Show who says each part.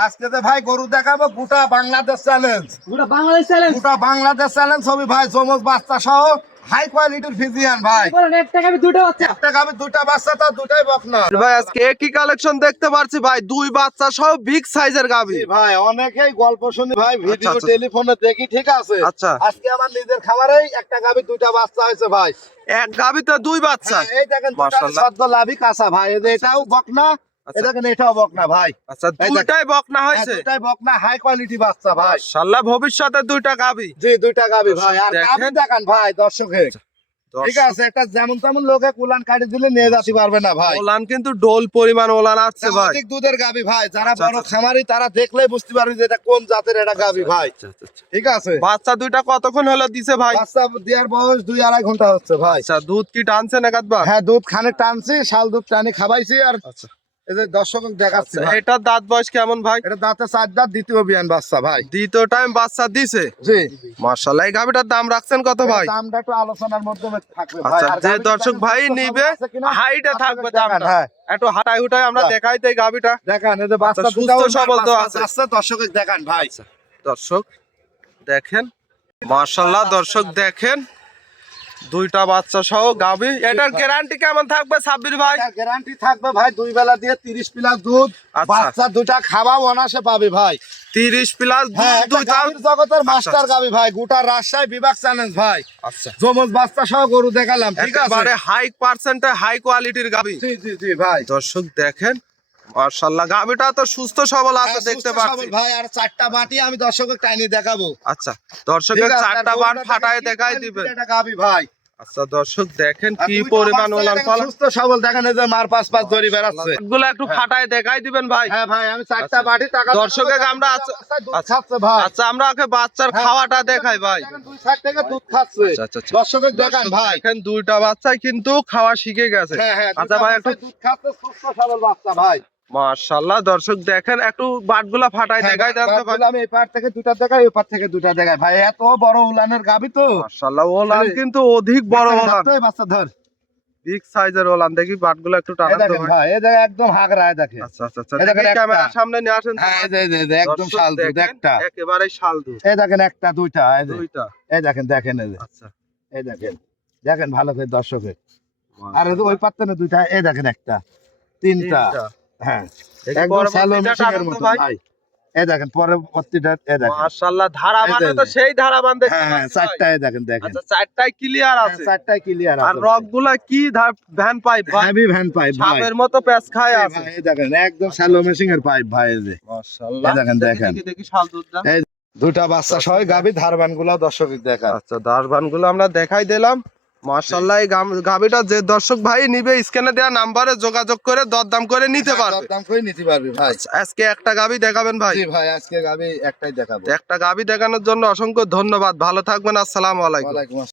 Speaker 1: আজকে তো ভাই গরু দেখাবো গোটা বাংলাদেশ চ্যালেঞ্জ
Speaker 2: গোটা বাংলাদেশ চ্যালেঞ্জ
Speaker 1: গোটা বাংলাদেশ চ্যালেঞ্জ ছবি ভাই বাচ্চা সহ। হাই কোয়ালিটির ফিজিয়ান ভাই।
Speaker 2: দুটো বাচ্চা।
Speaker 1: একটা গাবি দুটা বাচ্চা তো দুটাই বকনা
Speaker 3: ভাই আজকে একই কালেকশন দেখতে পাচ্ছি ভাই দুই বাচ্চা সহ বিগ সাইজের গাবি
Speaker 1: ভাই অনেকেই গল্প শুনি ভাই ভিডিও
Speaker 3: আচ্ছা।
Speaker 1: টেলিফোনে দেখি ঠিক আছে?
Speaker 3: আচ্ছা।
Speaker 1: আজকে আমার নিজের খাবারেই একটা গাবি দুটা বাচ্চা হয়েছে ভাই।
Speaker 3: এক গাবিতে দুই বাচ্চা?
Speaker 1: হ্যাঁ, এই দেখেন দুটা সদ্য লাভি কাঁচা ভাই এটাও বকনা
Speaker 3: আচ্ছা।
Speaker 1: এই দেখেন এটাও বকনা ভাই।
Speaker 3: আচ্ছা দুইটাই বকনা
Speaker 1: হ্যাঁ,
Speaker 3: হয়েছে?
Speaker 1: দুটাই বকনা হাই কোয়ালিটি বাচ্চা ভাই।
Speaker 3: মাশাআল্লাহ ভবিষ্যতে দুইটা গাবি।
Speaker 1: জি দুইটা গাবি ভাই। আর গাবি দেখান ভাই দর্শকে ঠিক আছে একটা যেমন তেমন লোকে কুলান কাটি দিলে নিয়ে যেতে পারবে না ভাই।
Speaker 3: ওলান কিন্তু ডোল পরিমাণ ওলান আসছে ভাই।
Speaker 1: দুধের গাবি ভাই। যারা
Speaker 3: আচ্ছা,
Speaker 1: বড়
Speaker 3: আচ্ছা।
Speaker 1: খামারি তারা দেখলেই বুঝতে পারবে যে এটা কোন জাতের এটা গাবি ভাই।
Speaker 3: আচ্ছা, আচ্ছা, আচ্ছা।
Speaker 1: ঠিক আছে?
Speaker 3: বাচ্চা দুইটা কতক্ষণ হলো দিছে ভাই?
Speaker 1: বাচ্চা দেওয়ার বয়স দুই আড়াই ঘণ্টা হচ্ছে ভাই।
Speaker 3: আচ্ছা দুধ কি টানছে না
Speaker 1: হ্যাঁ দুধ খানে টানছি শাল দুধ টানি খাবাইছি আর
Speaker 3: আচ্ছা।
Speaker 1: দর্শক দেখাচ্ছি
Speaker 3: আচ্ছা, দাঁত বয়স কেমন ভাই?
Speaker 1: এটা দাঁতে চার দাঁত দ্বিতীয় বিয়ান বাচ্চা ভাই।
Speaker 3: দ্বিতীয় টাইম বাচ্চা দিছে?
Speaker 1: জি।
Speaker 3: মাশাআল্লাহ এই গাবিটার দাম রাখছেন কত ভাই?
Speaker 1: দামটা একটু আলোচনার মাধ্যমে থাকবে ভাই।
Speaker 3: আচ্ছা যে দর্শক ভাই নিবে হাইটে থাকবে দামটা।
Speaker 1: হ্যাঁ।
Speaker 3: একটু হাঁটাই হুটাই আমরা দেখাই দেই গাবিটা
Speaker 1: দেখান এই যে বাচ্চা
Speaker 3: আচ্ছা, সুস্থ সবল তো
Speaker 1: বাচ্চা। দর্শক দেখান ভাই।
Speaker 3: দর্শক দেখেন। মাশাল্লাহ দর্শক দেখেন। দুইটা বাচ্চা সহ গাবি এটার গ্যারান্টি কেমন থাকবে সাব্বির ভাই?
Speaker 1: গ্যারান্টি থাকবে ভাই দুই বেলা দিয়ে তিরিশ প্লাস দুধ
Speaker 3: আচ্ছা।
Speaker 1: বাচ্চা দুটা খাওয়া অনাসে পাবে ভাই।
Speaker 3: তিরিশ প্লাস
Speaker 1: হ্যাঁ জগতের মাস্টার
Speaker 3: আচ্ছা।
Speaker 1: গাবি ভাই গোটা রাজশাহী বিভাগ চ্যালেঞ্জ ভাই।
Speaker 3: আচ্ছা।
Speaker 1: জমজ বাচ্চা সহ গরু দেখালাম ঠিক আছে?
Speaker 3: হাই পার্সেন্টে হাই কোয়ালিটির গাবি
Speaker 1: জি জি জি ভাই।
Speaker 3: দর্শক দেখেন মাশাল্লাহ গাবিটা তো সুস্থ সবল আছে
Speaker 1: হ্যাঁ,
Speaker 3: দেখতে পাচ্ছি।
Speaker 1: ভাই আর চারটা বাটি আমি দর্শকের টাইনি দেখাবো।
Speaker 3: আচ্ছা দর্শকের চারটা ফাটায় দেখাই দিবেন
Speaker 1: এটা গাবি ভাই।
Speaker 3: আচ্ছা দর্শক দেখেন কি পরিমাণ ওলান
Speaker 1: সুস্থ সবল দেখেন এই যে মার পাঁচ পাঁচ ধরি বেড়াচ্ছে।
Speaker 3: গুলো একটু ফাটায় দেখাই দিবেন ভাই।
Speaker 1: হ্যাঁ ভাই আমি চারটা
Speaker 3: আচ্ছা।
Speaker 1: বাটি টাকা
Speaker 3: আমরা আচ্ছা-
Speaker 1: ভাই।
Speaker 3: আচ্ছা আমরা ওকে বাচ্চার
Speaker 1: হ্যাঁ,
Speaker 3: খাওয়াটা দেখাই ভাই।
Speaker 1: দুই সাইড থেকে দুধ খাচ্ছে।
Speaker 3: আচ্ছা, আচ্ছা,
Speaker 1: দেখান ভাই।
Speaker 3: দেখেন দুইটা বাচ্চাই কিন্তু খাওয়া শিখে গেছে।
Speaker 1: হ্যাঁ হ্যাঁ
Speaker 3: আচ্ছা ভাই একটু
Speaker 1: দুধ খাচ্ছে সুস্থ সবল বাচ্চা ভাই।
Speaker 3: মাশাআল্লাহ দর্শক দেখেন একটু বাটগুলা ফাটায়
Speaker 1: হ্যাঁ,
Speaker 3: দেখাই তো
Speaker 1: আমি এই পার থেকে দুটা দেখাই ওই পার থেকে দুটা দেখাই। ভাই এত বড় উলানের গাবি তো।
Speaker 3: মাশাআল্লাহ ওলান কিন্তু অধিক বড় ওলান
Speaker 1: ধর তো, বাচ্চা ধর।
Speaker 3: বিগ সাইজের ওলান দেখি বাটগুলো একটু
Speaker 1: এই
Speaker 3: তো
Speaker 1: দেখেন
Speaker 3: ভাই
Speaker 1: ভাই এই দেখেন একদম হাগরায় দেখেন।
Speaker 3: আচ্ছা আচ্ছা আচ্ছা
Speaker 1: দেখেন
Speaker 3: সামনে নিয়ে আসেন
Speaker 1: হ্যাঁ এই এই এই একদম শাল দুধ একটা।
Speaker 3: একেবারে শাল দুধ।
Speaker 1: এই দেখেন একটা দুইটা এই
Speaker 3: দুইটা।
Speaker 1: এই দেখেন দেখেন এই
Speaker 3: আচ্ছা।
Speaker 1: এই দেখেন দেখেন ভালো করে দর্শকে আর ওই পাত্তে না দুইটা এই দেখেন একটা তিনটা। হ্যাঁ।
Speaker 3: দেখি
Speaker 1: একদম শ্যালো
Speaker 3: পরবর্তীটা
Speaker 1: মেশিনের মতো।
Speaker 3: ভাই।
Speaker 1: ভাই এই দেখেন পরবর্তীটা এই দেখেন।
Speaker 3: মাশাআল্লাহ ধারা মানে তো সেই ধারা বান দেখতে
Speaker 1: হ্যাঁ দেখেন দেখেন।
Speaker 3: আচ্ছা চারটায় ক্লিয়ার
Speaker 1: হ্যাঁ,
Speaker 3: আছে।
Speaker 1: চারটায় ক্লিয়ার আছে।
Speaker 3: রকগুলা কি ধার ভ্যান পাইপ ভাই?
Speaker 1: হেভি ভ্যান পাইপ ভাই।
Speaker 3: সাপের মতো প্যাচ খায় আছে।
Speaker 1: এই দেখেন একদম শ্যালো মেশিনের পাইপ ভাই এই যে।
Speaker 3: মাশাআল্লাহ।
Speaker 1: এই দেখেন, দেখেন।
Speaker 3: দেখি দেখি শাল দুধ
Speaker 1: দুটা বাচ্চা সহ গাবি ধারবানগুলো দর্শক দেখান।
Speaker 3: আচ্ছা দারবানগুলো আমরা দেখাই দিলাম। মাশাআল্লাহ এই গাবিটা যে দর্শক ভাই নিবে স্ক্যানে দেওয়া নাম্বারে যোগাযোগ করে দরদাম করে নিতে পারবে।
Speaker 1: দাম করে নিতে পারবে ভাই।
Speaker 3: আচ্ছা, আজকে একটা গাভি দেখাবেন ভাই?
Speaker 1: জি ভাই আজকে গাভি একটাই দেখাবো।
Speaker 3: একটা গাভি দেখানোর জন্য অসংখ্য ধন্যবাদ। ভালো থাকবেন আসসালামু আলাইকুম।
Speaker 1: আসসালাম।